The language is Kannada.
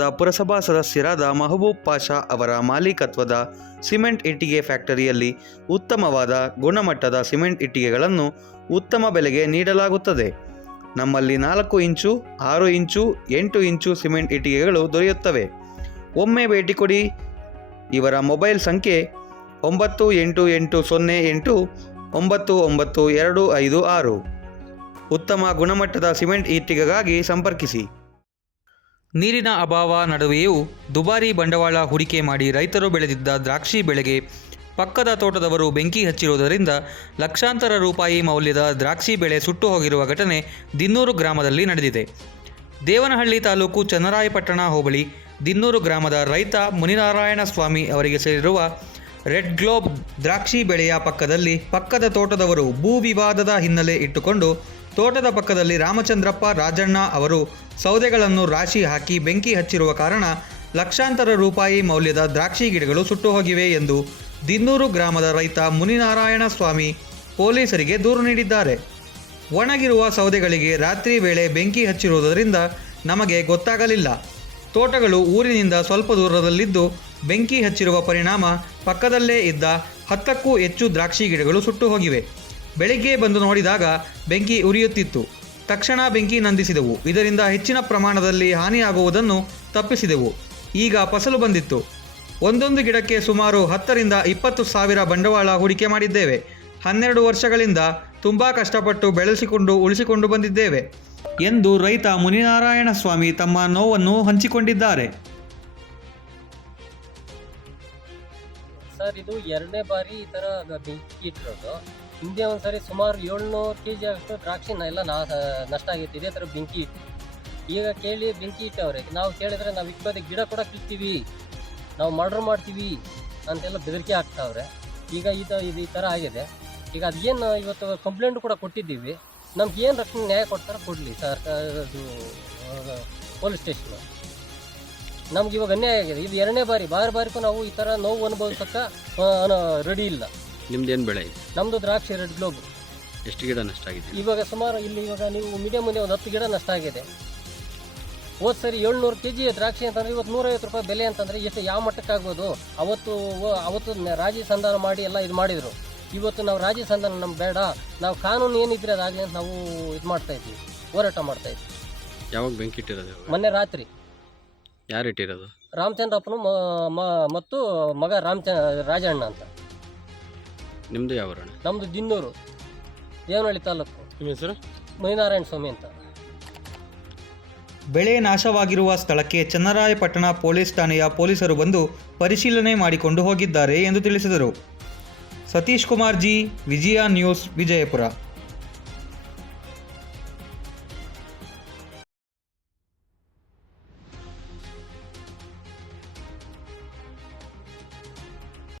ಪಟ್ಟಣದ ಪುರಸಭಾ ಸದಸ್ಯರಾದ ಮಹಬೂಬ್ ಪಾಷಾ ಅವರ ಮಾಲೀಕತ್ವದ ಸಿಮೆಂಟ್ ಇಟ್ಟಿಗೆ ಫ್ಯಾಕ್ಟರಿಯಲ್ಲಿ ಉತ್ತಮವಾದ ಗುಣಮಟ್ಟದ ಸಿಮೆಂಟ್ ಇಟ್ಟಿಗೆಗಳನ್ನು ಉತ್ತಮ ಬೆಲೆಗೆ ನೀಡಲಾಗುತ್ತದೆ. ನಮ್ಮಲ್ಲಿ ನಾಲ್ಕು ಇಂಚು, ಆರು ಇಂಚು, ಎಂಟು ಇಂಚು ಸಿಮೆಂಟ್ ಇಟ್ಟಿಗೆಗಳು ದೊರೆಯುತ್ತವೆ. ಒಮ್ಮೆ ಭೇಟಿ ಕೊಡಿ. ಇವರ ಮೊಬೈಲ್ ಸಂಖ್ಯೆ ಒಂಬತ್ತು ಎಂಟು ಎಂಟು ಸೊನ್ನೆ ಎಂಟು ಒಂಬತ್ತು ಒಂಬತ್ತು ಎರಡು ಐದು ಆರು. ಉತ್ತಮ ಗುಣಮಟ್ಟದ ಸಿಮೆಂಟ್ ಇಟ್ಟಿಗೆಗಾಗಿ ಸಂಪರ್ಕಿಸಿ. ನೀರಿನ ಅಭಾವ ನಡುವೆಯೂ ದುಬಾರಿ ಬಂಡವಾಳ ಹೂಡಿಕೆ ಮಾಡಿ ರೈತರು ಬೆಳೆದಿದ್ದ ದ್ರಾಕ್ಷಿ ಬೆಳೆಗೆ ಪಕ್ಕದ ತೋಟದವರು ಬೆಂಕಿ ಹಚ್ಚಿರುವುದರಿಂದ ಲಕ್ಷಾಂತರ ರೂಪಾಯಿ ಮೌಲ್ಯದ ದ್ರಾಕ್ಷಿ ಬೆಳೆ ಸುಟ್ಟು ಹೋಗಿರುವ ಘಟನೆ ದಿನ್ನೂರು ಗ್ರಾಮದಲ್ಲಿ ನಡೆದಿದೆ. ದೇವನಹಳ್ಳಿ ತಾಲೂಕು ಚನ್ನರಾಯಪಟ್ಟಣ ಹೋಬಳಿ ದಿನ್ನೂರು ಗ್ರಾಮದ ರೈತ ಮುನಿನಾರಾಯಣ ಸ್ವಾಮಿ ಅವರಿಗೆ ಸೇರಿರುವ ರೆಡ್ ಗ್ಲೋಬ್ ದ್ರಾಕ್ಷಿ ಬೆಳೆಯ ಪಕ್ಕದಲ್ಲಿ ಪಕ್ಕದ ತೋಟದವರು ಭೂ ವಿವಾದದ ಹಿನ್ನೆಲೆ ಇಟ್ಟುಕೊಂಡು ತೋಟದ ಪಕ್ಕದಲ್ಲಿ ರಾಮಚಂದ್ರಪ್ಪ, ರಾಜಣ್ಣ ಅವರು ಸೌದೆಗಳನ್ನು ರಾಶಿ ಹಾಕಿ ಬೆಂಕಿ ಹಚ್ಚಿರುವ ಕಾರಣ ಲಕ್ಷಾಂತರ ರೂಪಾಯಿ ಮೌಲ್ಯದ ದ್ರಾಕ್ಷಿ ಗಿಡಗಳು ಸುಟ್ಟು ಹೋಗಿವೆ ಎಂದು ದಿನ್ನೂರು ಗ್ರಾಮದ ರೈತ ಮುನಿನಾರಾಯಣ ಸ್ವಾಮಿ ಪೊಲೀಸರಿಗೆ ದೂರು ನೀಡಿದ್ದಾರೆ. ಒಣಗಿರುವ ಸೌದೆಗಳಿಗೆ ರಾತ್ರಿ ವೇಳೆ ಬೆಂಕಿ ಹಚ್ಚಿರುವುದರಿಂದ ನಮಗೆ ಗೊತ್ತಾಗಲಿಲ್ಲ. ತೋಟಗಳು ಊರಿನಿಂದ ಸ್ವಲ್ಪ ದೂರದಲ್ಲಿದ್ದು ಬೆಂಕಿ ಹಚ್ಚಿರುವ ಪರಿಣಾಮ ಪಕ್ಕದಲ್ಲೇ ಇದ್ದ ಹತ್ತಕ್ಕೂ ಹೆಚ್ಚು ದ್ರಾಕ್ಷಿ ಗಿಡಗಳು ಸುಟ್ಟು ಹೋಗಿವೆ ಬೆಳಿಗ್ಗೆ ಬಂದು ನೋಡಿದಾಗ ಬೆಂಕಿ ಉರಿಯುತ್ತಿತ್ತು. ತಕ್ಷಣ ಬೆಂಕಿ ನಂದಿಸಿದೆವು. ಇದರಿಂದ ಹೆಚ್ಚಿನ ಪ್ರಮಾಣದಲ್ಲಿ ಹಾನಿಯಾಗುವುದನ್ನು ತಪ್ಪಿಸಿದೆವು. ಈಗ ಫಸಲು ಬಂದಿತ್ತು. ಒಂದೊಂದು ಗಿಡಕ್ಕೆ ಸುಮಾರು ಹತ್ತರಿಂದ ಇಪ್ಪತ್ತು ಸಾವಿರ ಬಂಡವಾಳ ಹೂಡಿಕೆ ಮಾಡಿದ್ದೇವೆ. ಹನ್ನೆರಡು ವರ್ಷಗಳಿಂದ ತುಂಬ ಕಷ್ಟಪಟ್ಟು ಬೆಳೆಸಿಕೊಂಡು ಉಳಿಸಿಕೊಂಡು ಬಂದಿದ್ದೇವೆ ಎಂದು ರೈತ ಮುನಿನಾರಾಯಣ ಸ್ವಾಮಿ ತಮ್ಮ ನೋವನ್ನು ಹಂಚಿಕೊಂಡಿದ್ದಾರೆ. ಸರ್, ಇದು ಎರಡನೇ ಬಾರಿ ಈ ಥರ ಬೆಂಕಿ ಇಟ್ಟಿರೋದು. ಹಿಂದೆ ಒಂದ್ಸರಿ ಸುಮಾರು ಏಳ್ನೂರು ಕೆ ಜಿ ಅಷ್ಟು ದ್ರಾಕ್ಷಿ ಎಲ್ಲ ನಾ ನಷ್ಟ ಆಗೈತೆ ಇದೇ ಥರ ಬೆಂಕಿ ಇಟ್ಟು ಈಗ ಕೇಳಿ ಬೆಂಕಿ ಇಟ್ಟವ್ರೆ ನಾವು ಕೇಳಿದ್ರೆ ನಾವು ಇಕ್ಕೋದಕ್ಕೆ ಗಿಡ ಕೂಡ ಕಿತ್ತೀವಿ. ನಾವು ಮರ್ಡ್ರ್ ಮಾಡ್ತೀವಿ ಅಂತೆಲ್ಲ ಬೆದರಿಕೆ ಆಗ್ತಾವ್ರೆ ಈಗ ಥರ ಇದು ಈ ಥರ ಆಗಿದೆ. ಈಗ ಅದೇನು ಇವತ್ತು ಕಂಪ್ಲೇಂಟ್ ಕೂಡ ಕೊಟ್ಟಿದ್ದೀವಿ. ನಮ್ಗೆ ಏನು ರಕ್ಷಣೆ ನ್ಯಾಯ ಕೊಡ್ತಾರೆ ಕೊಡಲಿ ಸರ್. ಪೊಲೀಸ್ ಸ್ಟೇಷನ್ ನಮ್ಗೆ ಇವಾಗ ಅನ್ಯಾಯ ಆಗಿದೆ. ಇದು ಎರಡನೇ ಬಾರಿ. ಬಾರಿ ಬಾರಿಗೂ ನಾವು ಈ ಥರ ನೋವು ಅನುಭವಿಸೋಕ್ಕೆ ರೆಡಿ ಇಲ್ಲ. ನಿಮ್ದೇನು ಬೆಳೆ ಇದೆ? ನಮ್ಮದು ದ್ರಾಕ್ಷಿ ರೆಡ್ ಗ್ಲೋಬ್. ಎಷ್ಟು ಗಿಡ ನಷ್ಟ ಆಗಿದೆ? ಇವಾಗ ಸುಮಾರು ಇಲ್ಲಿ ಇವಾಗ ನೀವು ಮೀಡಿಯಂ ಮುಂದೆ ಒಂದು ಹತ್ತು ಗಿಡ ನಷ್ಟ ಆಗಿದೆ. ಹೋದ್ ಸರಿ ಏಳ್ನೂರು ಕೆ ಜಿ ದ್ರಾಕ್ಷಿ ಅಂತಂದ್ರೆ ಇವತ್ತು ನೂರೈವತ್ತು ರೂಪಾಯಿ ಬೆಲೆ ಅಂತಂದ್ರೆ ಎಷ್ಟು ಯಾವ ಮಟ್ಟಕ್ಕೆ ಆಗ್ಬೋದು ಅವತ್ತು ಅವತ್ತು ರಾಜಿ ಸಂಧಾನ ಮಾಡಿ ಎಲ್ಲ ಇದು ಮಾಡಿದರು. ಇವತ್ತು ನಾವು ರಾಜಿ ಸಂಧಾನ ನಮ್ಗೆ ಬೇಡ. ನಾವು ಕಾನೂನು ಏನಿದ್ರೆ ಅದಾಗಲಿ ಅಂತ ನಾವು ಇದು ಮಾಡ್ತಾ ಇದ್ವಿ. ಹೋರಾಟ ಮಾಡ್ತಾ ಇದ್ವಿ. ಯಾವಾಗ ಬೆಂಕಿ ಇಟ್ಟಿರೋದು ಇವಾಗ? ಮೊನ್ನೆ ರಾತ್ರಿ. ಯಾರು ಇಟ್ಟಿರೋದು? ರಾಮಚಂದ್ರಪ್ಪನು ಮ- ಮ- ಮತ್ತು ಮಗ ರಾಮಚಂದ್ರ ರಾಜಣ್ಣ ಅಂತ. ನಿಮ್ಮದು ಯಾವ ಊರಣ್ಣ? ನಮ್ಮದು ದಿನ್ನೂರು ದೇವನಹಳ್ಳಿ ತಾಲೂಕು. ನಿಮ್ಮ ಹೆಸರು? ಮೈನಾರಾಯಣ ಸ್ವಾಮಿ ಅಂತ. ಬೆಳೆ ನಾಶವಾಗಿರುವ ಸ್ಥಳಕ್ಕೆ ಚನ್ನರಾಯಪಟ್ಟಣ ಪೊಲೀಸ್ ಠಾಣೆಯ ಪೊಲೀಸರು ಬಂದು ಪರಿಶೀಲನೆ ಮಾಡಿಕೊಂಡು ಹೋಗಿದ್ದಾರೆ ಎಂದು ತಿಳಿಸಿದರು. Satish Kumar G Vijaya news Vijayapura.